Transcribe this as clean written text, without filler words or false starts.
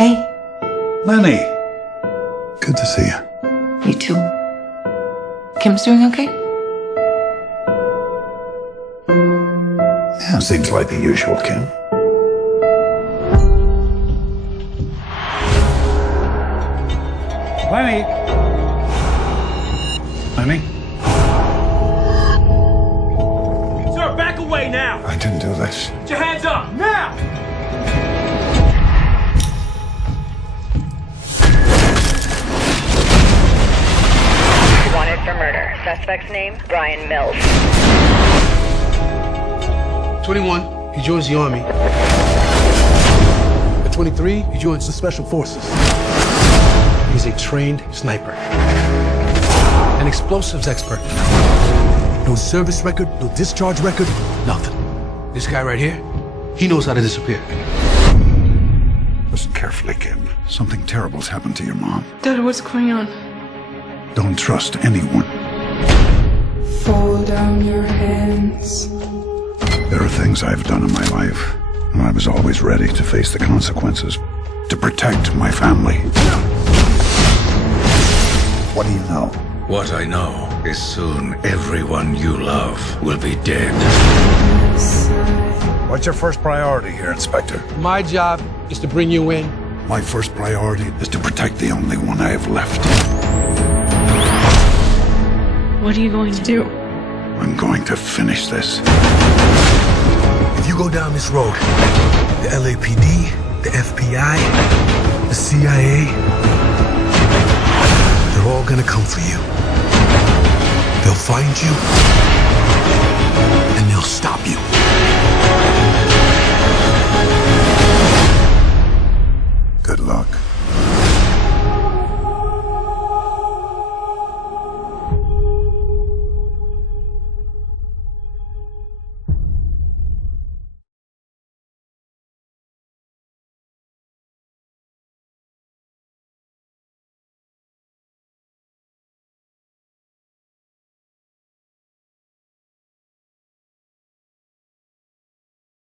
Hey. Lenny. Good to see you. You too. Kim's doing okay? Yeah, seems like the usual, Kim. Lenny. Lenny? Sir, back away now! I didn't do this. Put your hands up, now! Wanted for murder. Suspect's name, Brian Mills. 21, he joins the Army. At 23, he joins the Special Forces. He's a trained sniper. An explosives expert. No service record, no discharge record, nothing. This guy right here, he knows how to disappear. Listen carefully, Kim. Something terrible's happened to your mom. Dad, what's going on? Don't trust anyone. Fall down your hands. There are things I've done in my life, and I was always ready to face the consequences, to protect my family. What do you know? What I know is soon everyone you love will be dead. What's your first priority here, Inspector? My job is to bring you in. My first priority is to protect the only one I have left. What are you going to do? I'm going to finish this. If you go down this road, the LAPD, the FBI, the CIA, they're all gonna come for you. They'll find you,